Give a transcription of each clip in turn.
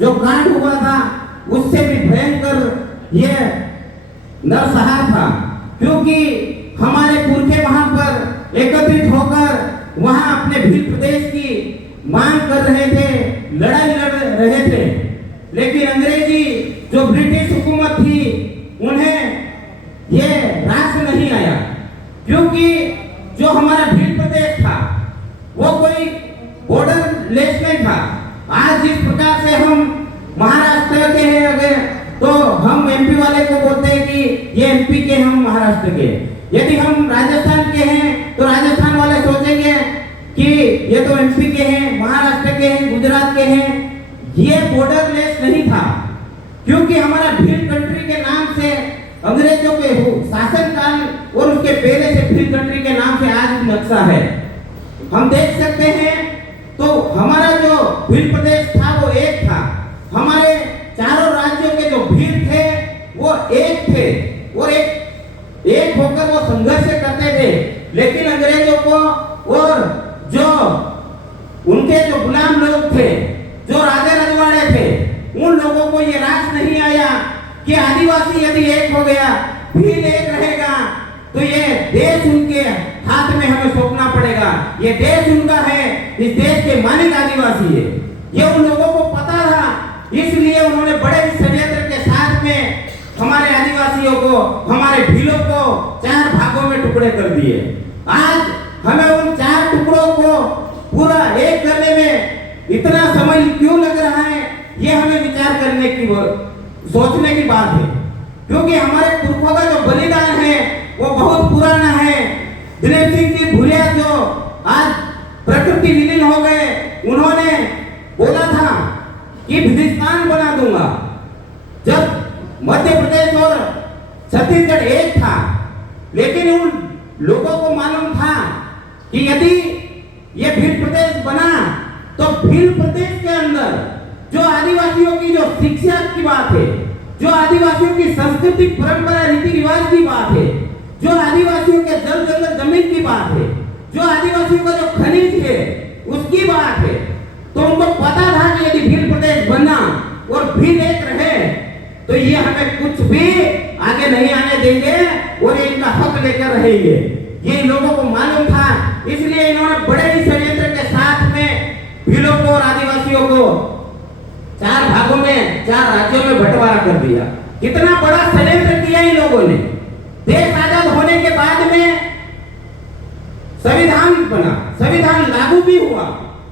जो कांड हुआ था उससे भी भयंकर ये नरसंहार था, क्योंकि हमारे पुरखे वहां पर एकत्रित होकर वहां अपने भील प्रदेश की मांग कर रहे थे, लड़ाई लड़ रहे थे। लेकिन अंग्रेजी जो ब्रिटिश हुकूमत थी उन्हें ये रास नहीं आया, क्योंकि जो हमारा भील प्रदेश था वो कोई बॉर्डर लेस नहीं था। आज जिस प्रकार से हम महाराष्ट्र के हैं अगर तो हम एमपी वाले को बोलते हैं कि ये एमपी के, हम महाराष्ट्र के। यदि हम राजस्थान के हैं तो राजस्थान वाले सोचेंगे कि ये तो एमपी के हैं, महाराष्ट्र के हैं, गुजरात के हैं। ये बॉर्डर लेस नहीं था, क्योंकि हमारा भील कंट्री के नाम से अंग्रेजों के शासन काल और उसके पहले से भील कंट्री के नाम से आज भी नक्शा है। हम देख सकते हैं तो हमारा जो भील प्रदेश था वो एक था, हमारे चारों राज्यों के जो भील थे वो एक थे और एक होकर वो संघर्ष करते थे। लेकिन अंग्रेजों को और जो उनके जो गुलाम लोग थे, जो राजा रजवाड़े थे, उन लोगों को ये रास नहीं आया कि आदिवासी यदि एक हो गया, भील एक रहेगा तो ये देश उनके हाथ में हमें सौंपना पड़ेगा। ये देश उनका है, इस देश के मालिक आदिवासी है। ये उन लोगों को पता था, इसलिए उन्होंने बड़े षड्यंत्र के साथ में हमारे आदिवासियों को, हमारे भीलों को 4 भागों में टुकड़े कर दिए। आज हमें उन 4 टुकड़ों को पूरा एक करने में इतना समय क्यों लग रहा है, ये हमें विचार करने की, सोचने की बात है। क्योंकि हमारे पुरखों का जो बलिदान है वो बहुत पुराना है। दिलीप सिंह जी भूरिया जो आज प्रकृति विलीन हो गए, उन्होंने बोला था कि हिंदुस्तान बना दूंगा। जब मध्य प्रदेश और छत्तीसगढ़ एक था, लेकिन उन लोगों को मालूम था कि यदि ये भील प्रदेश बना तो भील प्रदेश के अंदर जो आदिवासियों की जो शिक्षा की बात है, जो आदिवासियों की सांस्कृतिक परंपरा रीति रिवाज की बात है, जो आदिवासियों के जल जंगल जमीन की बात है, जो आदिवासियों का जो खनिज है उसकी बात है, तो उनको पता था कि यदि भील प्रदेश बना और भील एक रहे तो ये हमें कुछ भी आगे नहीं आने देंगे और ये इनका हक लेकर रहेंगे। ये लोगों को मालूम था, इसलिए इन्होंने बड़े ही षड्यंत्र के साथ में भीलों को और आदिवासियों को 4 भागों में, 4 राज्यों में बंटवारा कर दिया। कितना बड़ा षड्यंत्र किया इन लोगों ने। देश आजाद होने के बाद में संविधान बना, संविधान लागू भी हुआ।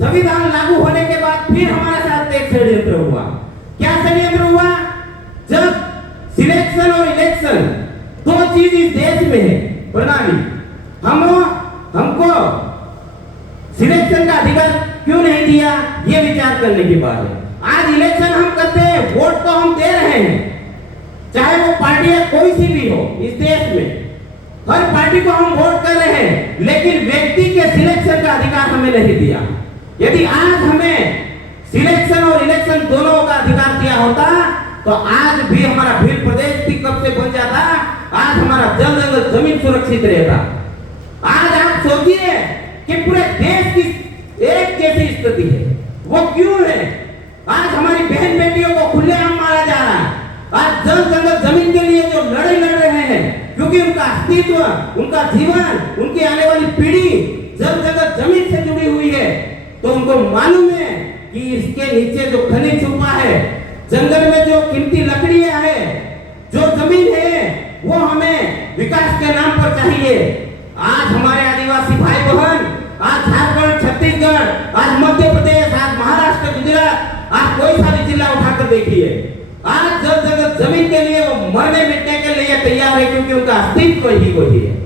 संविधान लागू होने के बाद फिर हमारे साथ एक षड्यंत्र हुआ। क्या षड्यंत्र हुआ? जब सिलेक्शन और इलेक्शन 2 चीज इस देश में है प्रणाली, हमको सिलेक्शन का अधिकार क्यों नहीं दिया, ये विचार करने की बात है। आज इलेक्शन हम करते हैं, वोट तो हम दे रहे हैं, चाहे वो पार्टी कोई सी भी हो इस देश में, हर पार्टी को हम वोट कर रहे हैं, लेकिन व्यक्ति के सिलेक्शन का अधिकार हमें नहीं दिया। यदि आज हमें सिलेक्शन और इलेक्शन दोनों का अधिकार दिया होता तो आज भी हमारा भील प्रदेश भी कब से बन जाता, आज हमारा जल जंगल जमीन सुरक्षित रहता। आज आप सोचिए कि पूरे देश की एक जैसी स्थिति है, वो क्यों है? आज हमारी बहन बेटियों को खुलेआम मारा जा रहा है। आज जल जंगल जमीन के लिए जो लड़ाई लड़ रहे हैं, क्योंकि उनका अस्तित्व, उनका जीवन, उनकी आने वाली पीढ़ी जल जंगल जमीन से जुड़ी हुई है, तो उनको मालूम है कि इसके नीचे जो खनिज छुपा है, जंगल में जो कीमती लकड़ियां है, जो जमीन है, वो हमें विकास के नाम पर चाहिए। आज हमारे आदिवासी भाई बहन, आज झारखंड, छत्तीसगढ़, आज मध्य प्रदेश, आज महाराष्ट्र, गुजरात, आप कोई सा भी जिला उठाकर देखिए, आज जल जगत जमीन के लिए वो मरने मिटने के लिए तैयार है, क्योंकि उनका अस्तित्व ही वही है।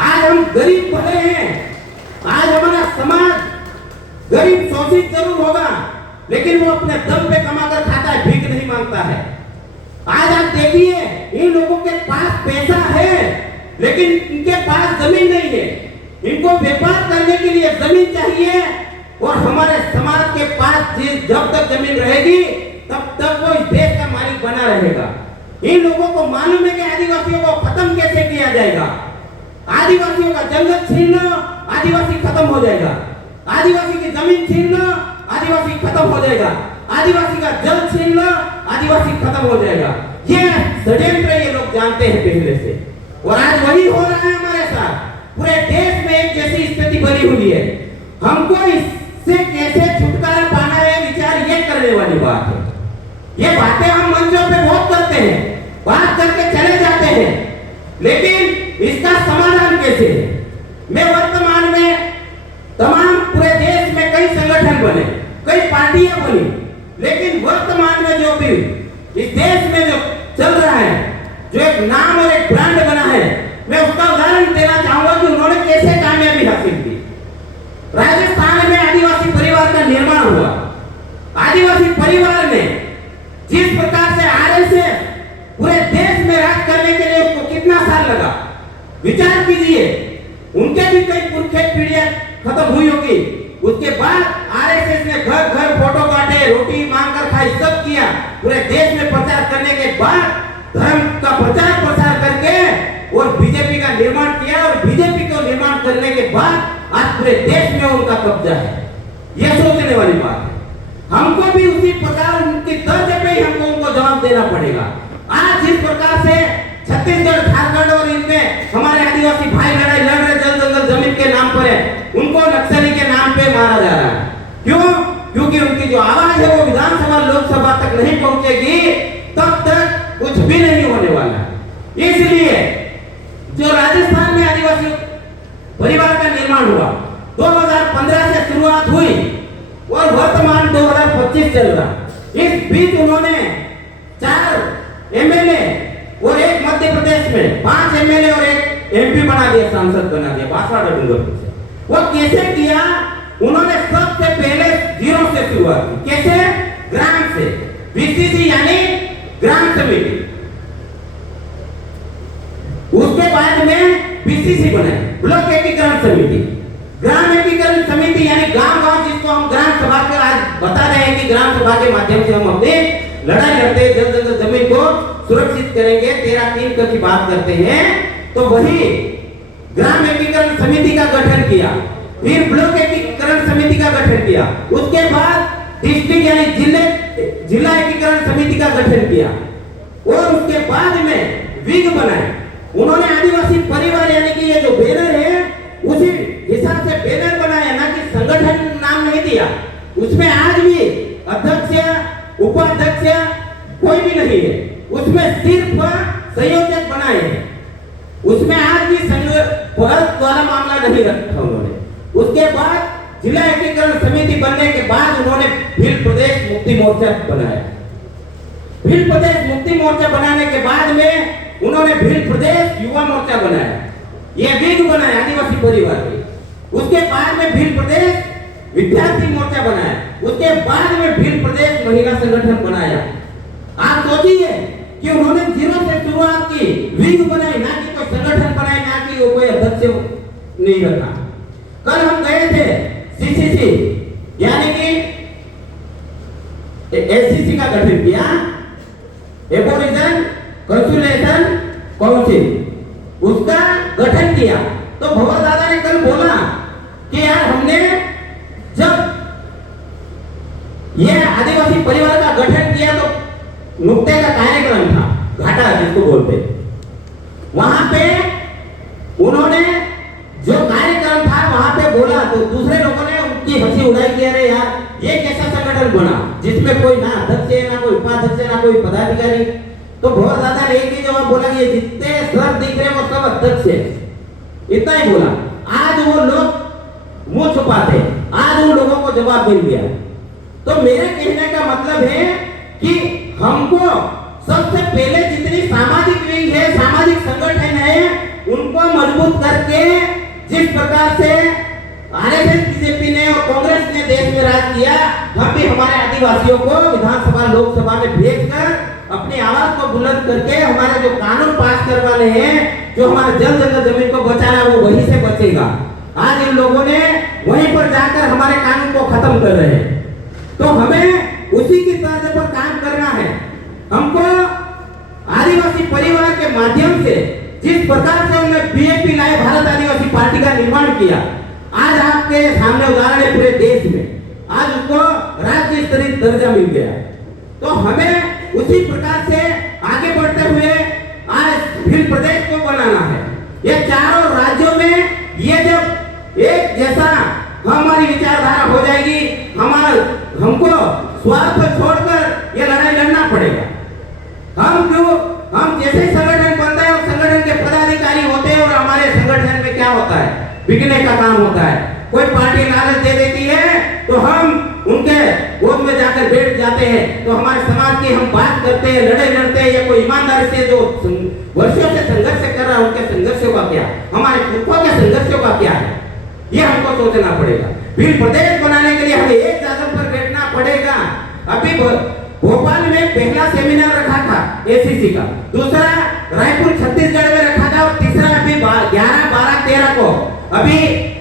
आज हम गरीब भले हैं, आज हमारा समाज गरीब शोषित जरूर होगा, लेकिन वो अपने दम पे कमाकर खाता है, भीख नहीं मांगता है। आज आप देखिए, इन लोगों के पास पैसा है, लेकिन इनके पास जमीन नहीं है। इनको व्यापार करने के लिए जमीन चाहिए, और हमारे समाज के पास जब तक जमीन रहेगी तब तक वो इस देश का मालिक बना रहेगा। इन लोगों को मालूम है कि आदिवासियों को खत्म कैसे किया जाएगा। आदिवासियों का जंगल छीन लो, आदिवासी खत्म हो जाएगा। आदिवासी की जमीन छीन लो, आदिवासी खत्म हो जाएगा, आदिवासी का जल छीन लो, आदिवासी खत्म हो जाएगा। ये षड्यंत्र ये लोग जानते हैं पहले से, और आज वही हो रहा है हमारे साथ। पूरे देश में एक जैसी स्थिति बनी हुई है। हमको इससे कैसे छुटकारा पाना है, विचार ये करने वाली बात है। ये बातें हम मंचों पे बहुत करते हैं, बात करके चले जाते हैं, लेकिन इसका समाधान कैसे है? मैं वर्तमान में तमाम पूरे देश में कई संगठन बने, कई पार्टियां बनी, लेकिन वर्तमान में जो भी इस देश में जो चल रहा है, जो एक नाम और एक ब्रांड बना है, मैं उसका उदाहरण देना चाहूंगा कि उन्होंने कैसे कामयाबी हासिल की। राजस्थान में आदिवासी परिवार का निर्माण हुआ। आदिवासी परिवार में जिस प्रकार से आरएसएस पूरे देश में राज करने के लिए उसको कितना साल लगा, विचार कीजिए। उनके भी कई पुरखे पीढ़ियां खत्म हुई होगी, उसके बाद आरएसएस ने घर घर फोटो काटे, रोटी मांगकर खाई, सब किया। पूरे देश में प्रचार करने के बाद धर्म का प्रचार प्रसार करके और बीजेपी का निर्माण किया, और बीजेपी को निर्माण करने के बाद आज पूरे देश में उनका कब्जा है। यह सोचने वाली बात है। हमको भी उसी प्रकार उनकी तर्ज पे ही हमको उनको जवाब देना पड़ेगा। आज जिस प्रकार से छत्तीसगढ़, झारखंड और इनमें हमारे आदिवासी भाई लड़ाई लड़ रहे जल जंगल जमीन के नाम पर है, उनको नक्सली के नाम पे मारा जा रहा है। क्यों? क्योंकि उनकी जो आवाज है वो विधानसभा लोकसभा तक नहीं पहुंचेगी, तब तक कुछ भी नहीं होने वाला है। इसलिए जो राजस्थान में आदिवासी परिवार का निर्माण हुआ, 2015 से शुरुआत हुई और वर्तमान 2025 चल रहा। इस बीच उन्होंने 4 एमएलए और एक मध्य प्रदेश में 5 एमएलए और एक एमपी बना दिया, सांसद बना दिया बांसवाड़ा डूंगरपुर से। वो कैसे किया? उन्होंने सबसे पहले जीरो से शुरुआत की। कैसे? ग्राम से, बीसीसी यानी ग्राम समिति, उसके बाद में बीसीसी बनाई, ब्लॉक एकीकरण समिति, ग्राम एकीकरण समिति यानी गांव-गांव, जिसको हम ग्राम सभा के आज बता रहे हैं कि ग्राम सभा के माध्यम से हम अपनी लड़ाई लड़ते हैं, जल जंगल जमीन को सुरक्षित करेंगे, 13-3 की बात करते हैं। तो वही ग्राम एकीकरण समिति का गठन किया, फिर ब्लॉक एकीकरण समिति का गठन किया, उसके बाद डिस्ट्रिक्ट यानी जिला एकीकरण समिति का गठन किया, और उसके बाद में विग बनाए। उन्होंने आदिवासी परिवार यानी कि ये जो बैनर है उसी हिसाब से बैनर बनाया, ना कि संगठन नाम नहीं दिया। उसमें आज भी अध्यक्ष उपाध्यक्ष कोई भी नहीं है, उसमें सिर्फ संयोजक बनाए हैं। उसमें आज भी संघ पद द्वारा मामला नहीं रखा उन्होंने। उसके बाद जिला एकीकरण समिति बनने के बाद उन्होंने भील प्रदेश मुक्ति मोर्चा बनाया। भील प्रदेश मुक्ति मोर्चा बनाने के बाद में उन्होंने भील प्रदेश युवा मोर्चा बनाया, यह विग बनाया आदिवासी परिवार के। उसके बाद में भील प्रदेश विद्यार्थी मोर्चा बनाया, उसके बाद में भील प्रदेश महिला संगठन बनाया। आप सोचिए कि उन्होंने जीरो से शुरुआत की, विग बनाई, ना कि कोई संगठन बनाए, ना कि वो कोई अध्यक्ष नहीं रखा। कल हम गए थे सीसीसी यानी कि एससीसी का गठन किया, एबोरिजन कंसुलेशन काउंसिल, उसका गठन किया। तो भवर दादा ने कल बोला कि यार हमने जब ये आदिवासी परिवार का गठन किया तो नुक्ते का कार्यक्रम था, घाटा जिसको बोलते, वहां पे उन्होंने जो कार्यक्रम था वहां पे बोला, तो दूसरे लोगों ने उनकी हंसी उड़ाई कि अरे यार ये कैसा संगठन बना जिसमें कोई ना अध्यक्ष है, ना कोई उपाध्यक्ष है, ना कोई पदाधिकारी। तो भवर दादा ने एक ही जवाब बोला कि ये जितने सर दिख रहे हैं वो सब अध्यक्ष है, इतना ही बोला। आज वो लोग मुंह छुपाते, आज उन लोगों को जवाब मिल गया। तो मेरे कहने का मतलब है कि हमको सबसे पहले जितनी सामाजिक विंग है, सामाजिक संगठन है, उनको मजबूत करके, जिस प्रकार से आरएसएस बीजेपी ने और कांग्रेस ने देश में राज किया, हम भी हमारे आदिवासियों को विधानसभा लोकसभा में भेजकर अपनी आवाज को बुलंद करके हमारे जो कानून पास करवाने हैं, जो हमारे जल जंगल जमीन को बचाना, वो वहीं से बचेगा। आज इन लोगों ने वहीं पर जाकर हमारे कानून को खत्म कर रहे हैं। तो हमें उसी की तर्ज पर काम करना है। हमको आदिवासी परिवार के माध्यम से जिस प्रकार से उन्होंने बीएपी लाए, भारत आदिवासी पार्टी का निर्माण किया, आज आपके सामने उदाहरण है पूरे देश में। आज उसको राज्य स्तरीय दर्जा मिल गया। तो हमें उसी प्रकार से आगे बढ़ते हुए आज भील प्रदेश को बनाना है। ये चारों राज्यों में ये जब एक जैसा हमारी विचारधारा हो जाएगी, हमको स्वार्थ छोड़कर ये लड़ाई लड़ना पड़ेगा। हम जैसे संगठन बनता है और संगठन के पदाधिकारी होते हैं और हमारे संगठन में क्या होता है, बिकने का काम होता है। कोई पार्टी लालच दे देती है तो हम उनके गोद में जाकर बैठ जाते हैं। तो हमारे समाज की हम बात करते हैं, लड़ाई लड़ते हैं, या कोई ईमानदारी से जो वर्षों से संघर्ष कर रहा है उनके संघर्षों का क्या, हमारे पुरखों के संघर्षों का क्या है, ये हमको सोचना पड़ेगा। भील प्रदेश बनाने के लिए हमें एक कदम पर बैठना पड़ेगा। अभी भोपाल में पहला सेमिनार रखा था एसीसी का, दूसरा रायपुर छत्तीसगढ़ में रखा था और तीसरा अभी 11, 12, 13 को अभी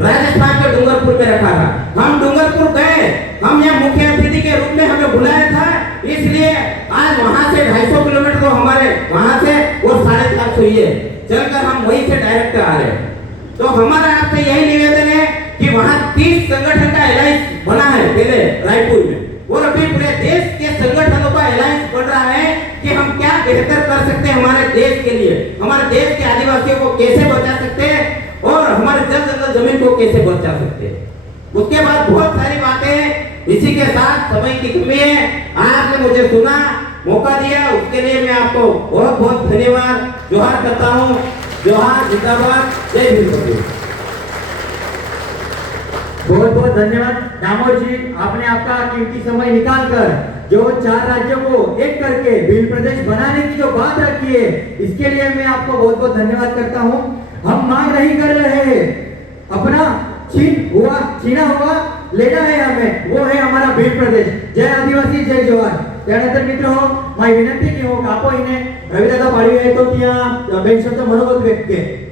राजस्थान के डूंगरपुर में रखा था। हम डूंगरपुर गए, हम यहाँ मुख्य अतिथि के रूप में हमें बुलाया था, इसलिए आज वहां से 250 किलोमीटर तो हमारे वहां से और 450 हुई है, चलकर हम वहीं से डायरेक्ट आ रहे हैं। तो हमारा आपसे यही निवेदन है कि वहां 30 संगठन का अलायंस बना है पहले रायपुर में, और अभी पूरे देश के संगठनों का अलायंस बन रहा है कि हम क्या बेहतर कर सकते हैं हमारे देश के लिए, हमारे देश के आदिवासियों को कैसे बचा सकते हैं और हमारे जल जंगल जमीन को कैसे बचा सकते हैं। उसके बाद बहुत सारी बातें, इसी के साथ समय की कमी है, आपने मुझे सुना, मौका दिया, उसके लिए मैं आपको बहुत बहुत धन्यवाद जोहार करता हूँ। जोहार, जिंदाबाद, जय भीम। बहुत बहुत धन्यवाद दामोदर जी, आपने आपका कीमती समय निकालकर जो 4 राज्यों को एक करके भील प्रदेश बनाने की जो बात रखी है, इसके लिए मैं आपको बहुत बहुत धन्यवाद करता हूं। हम मांग नहीं कर रहे हैं, अपना छीना हुआ लेना है हमें, वो है हमारा भील प्रदेश। जय आदिवासी, जय जवान। त्यानंतर मित्र हो, मैं विनंती की हो कापो इन्हें रविदादा पाडवी आहे तो त्या बेन शब्द मनोगत व्यक्त केले।